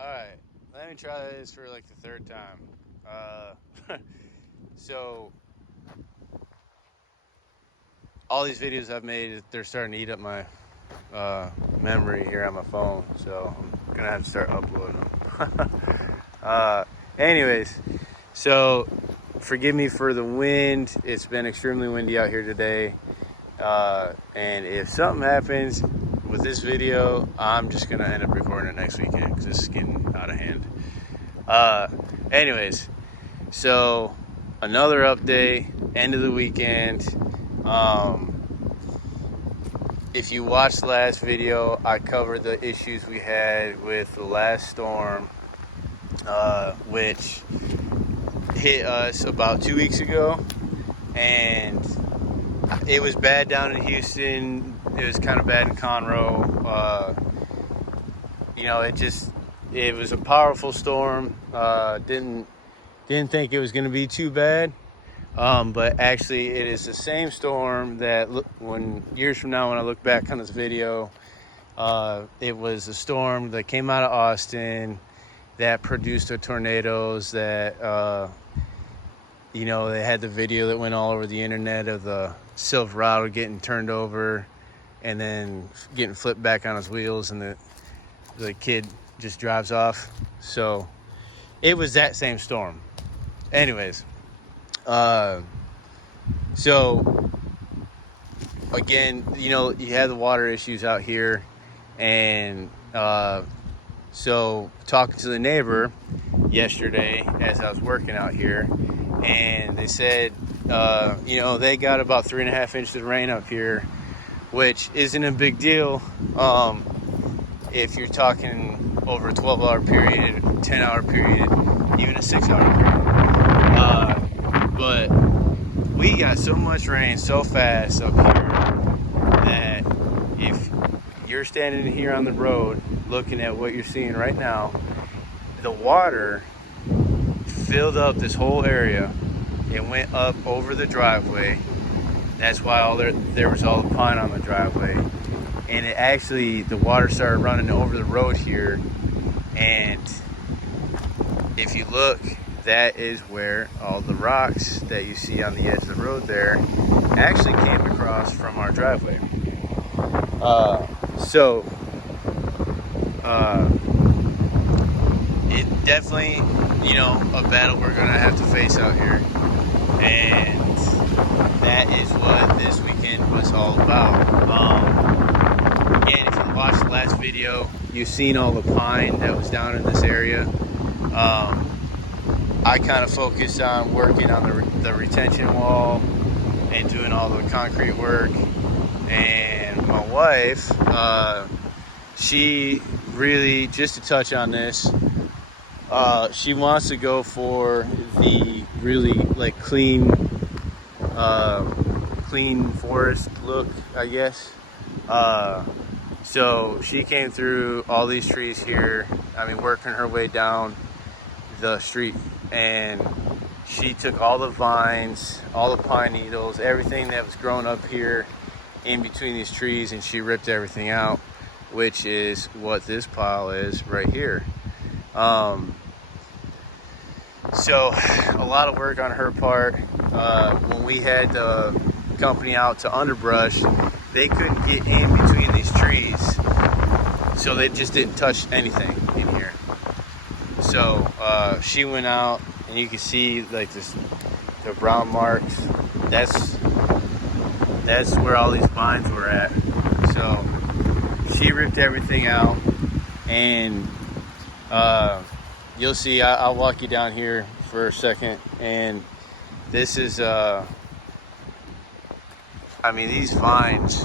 Alright, let me try this for like the third time. So, all these videos I've made, they're starting to eat up my memory here on my phone, so I'm gonna have to start uploading them. Anyways, so forgive me for the wind. It's been extremely windy out here today. And if something happens with this video, I'm just gonna end up recording it next weekend because this is getting out of hand. Anyways, so another update, end of the weekend. If you watched the last video, I covered the issues we had with the last storm, which hit us about 2 weeks ago, and it was bad down in Houston. It was kind of bad in Conroe. It was a powerful storm. Didn't think it was going to be too bad. But actually, it is the same storm that when years from now, when I look back on this video, it was a storm that came out of Austin that produced the tornadoes that, they had the video that went all over the internet of the Silverado getting turned over and then getting flipped back on his wheels, and the kid just drives off. So it was that same storm. Anyways, so again, you have the water issues out here, and so talking to the neighbor yesterday as I was working out here, and they said, they got about 3.5 inches of rain up here, which isn't a big deal if you're talking over a 12-hour period, a 10-hour period, even a 6-hour period. But we got so much rain so fast up here that if you're standing here on the road looking at what you're seeing right now, the water filled up this whole area. It went up over the driveway. That's why there was all the pine on the driveway. And the water started running over the road here. And if you look, that is where all the rocks that you see on the edge of the road there actually came across from our driveway. It definitely, a battle we're gonna have to face out here. And that is what this weekend was all about. Again, if you watched the last video, you've seen all the pine that was down in this area. I kind of focused on working on the retention wall and doing all the concrete work. And my wife, she really, just to touch on this, she wants to go for the really clean forest look, I guess. So she came through all these trees here, working her way down the street, and she took all the vines, all the pine needles, everything that was growing up here in between these trees, and she ripped everything out, which is what this pile is right here. So a lot of work on her part. When we had the company out to underbrush, they couldn't get in between these trees, so they just didn't touch anything in here. So she went out, and you can see the brown marks. That's where all these vines were at. So she ripped everything out, and you'll see. I'll walk you down here for a second, and this is these vines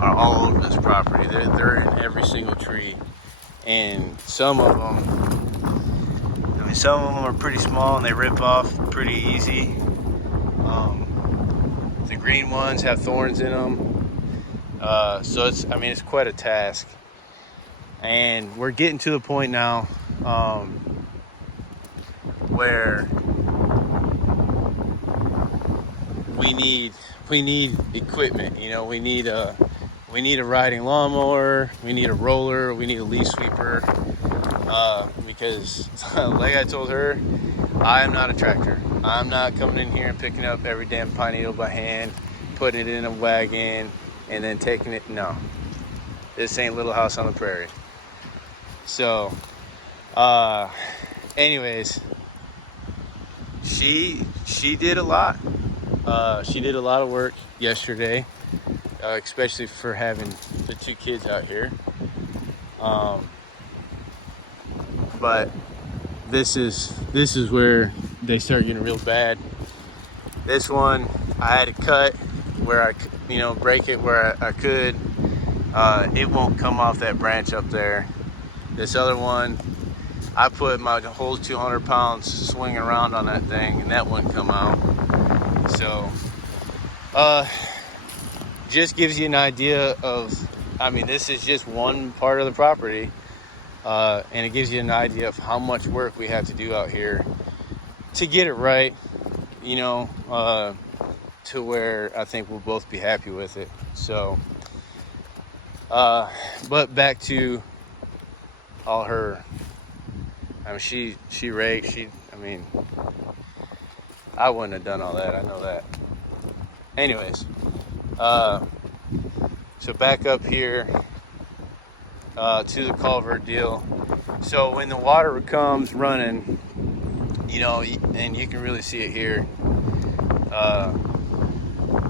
are all over this property. They're in every single tree, and some of them are pretty small and they rip off pretty easy. The green ones have thorns in them, so it's quite a task. And we're getting to the point now where we need equipment. We need a riding lawnmower, we need a roller, we need a leaf sweeper. because like I told her, I am not a tractor. I'm not coming in here and picking up every damn pine needle by hand, putting it in a wagon, and then taking it. No, this ain't Little House on the Prairie. So, anyways, she did a lot. She did a lot of work yesterday, especially for having the two kids out here. But this is where they start getting real bad. This one I had to cut where I, break it where I could. It won't come off that branch up there. This other one, I put my whole 200 pounds swinging around on that thing, and that wouldn't come out. So, just gives you an idea of, this is just one part of the property. And it gives you an idea of how much work we have to do out here to get it right, to where I think we'll both be happy with it. So, but back to all her, she raked, I wouldn't have done all that, I know that. Anyways, so back up here, to the culvert deal. So when the water comes running, and you can really see it here,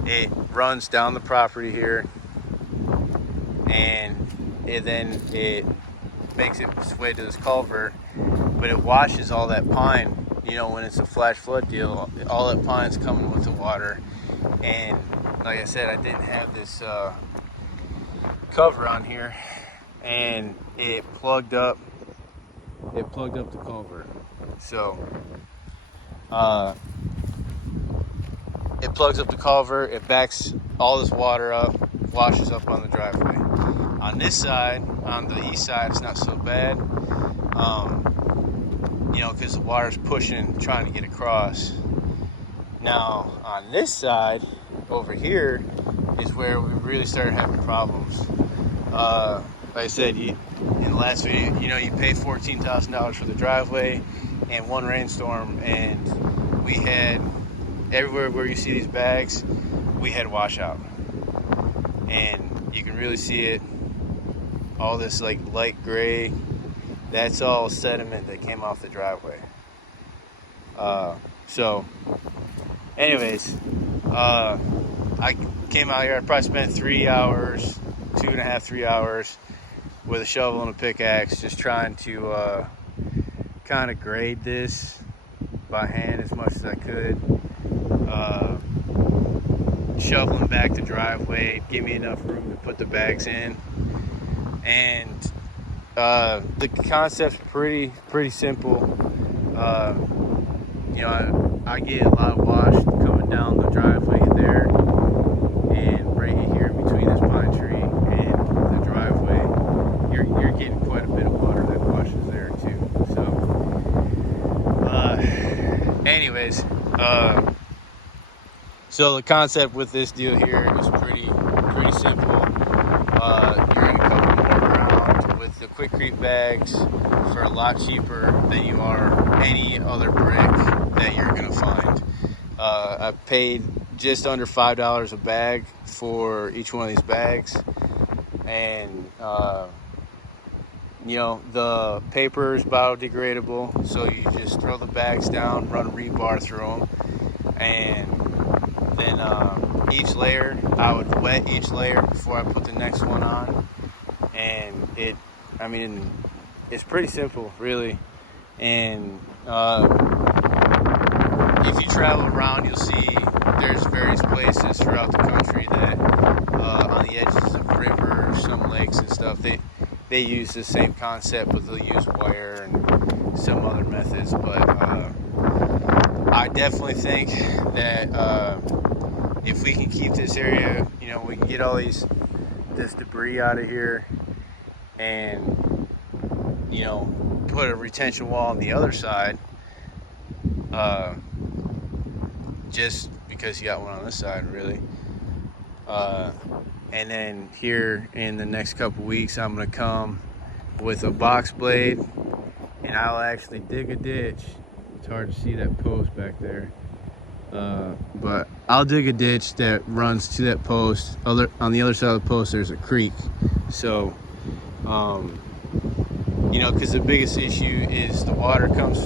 it runs down the property here, and then it makes its way to this culvert, but it washes all that pine. When it's a flash flood deal, all that pine's coming with the water. And like I said, I didn't have this cover on here, and it plugged up the culvert. So it plugs up the culvert, it backs all this water up, washes up on the driveway. On this side, on the east side, it's not so bad, because the water's pushing, trying to get across. Now on this side over here is where we really started having problems. Like I said, in the last video, you pay $14,000 for the driveway and one rainstorm, and we had, everywhere where you see these bags, we had washout. And you can really see it, all this like light gray, that's all sediment that came off the driveway. So anyways, I came out here, I probably spent 3 hours, 2.5, 3 hours with a shovel and a pickaxe, just trying to kind of grade this by hand as much as I could. Shoveling back the driveway, give me enough room to put the bags in. And the concept's pretty simple. I get a lot of wash coming down the driveway there, and right here between this pine tree and the driveway, you're getting quite a bit of water that washes there too. So, anyways, so the concept with this deal here is pretty simple. You're gonna cover more ground with the Quikrete bags for a lot cheaper than you are any other brick that you're gonna find. I paid just under $5 a bag for each one of these bags, and the paper is biodegradable, so you just throw the bags down, run rebar through them, and then each layer, I would wet each layer before I put the next one on. And it's pretty simple, really. And if you travel around, you'll see there's various places throughout the country that on the edges of rivers, some lakes and stuff, they use the same concept, but they'll use wire and some other methods. But I definitely think that if we can keep this area, we can get all this debris out of here, and put a retention wall on the other side, just because you got one on this side, really. And then here in the next couple weeks, I'm gonna come with a box blade and I'll actually dig a ditch. It's hard to see that post back there. But I'll dig a ditch that runs to that post. On the other side of the post, there's a creek. So, you know, because the biggest issue is the water comes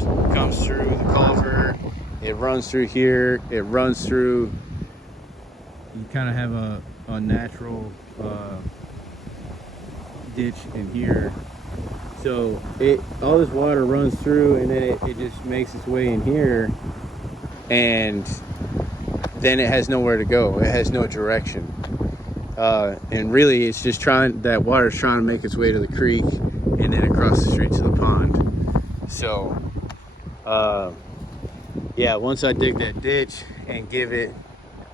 through the culvert. It runs through here. It runs through. You kind of have a natural ditch in here. So all this water runs through, and then it just makes its way in here, and then it has nowhere to go. It has no direction, and really it's just that water's trying to make its way to the creek and then across the street to the pond. So yeah, once I dig that ditch and give it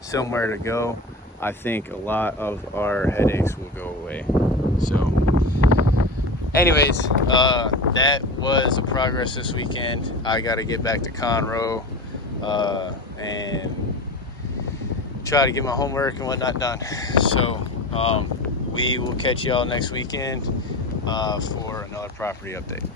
somewhere to go, I think a lot of our headaches will go away. So anyways, that was the progress this weekend. I got to get back to Conroe and try to get my homework and whatnot done. So we will catch y'all next weekend for another property update.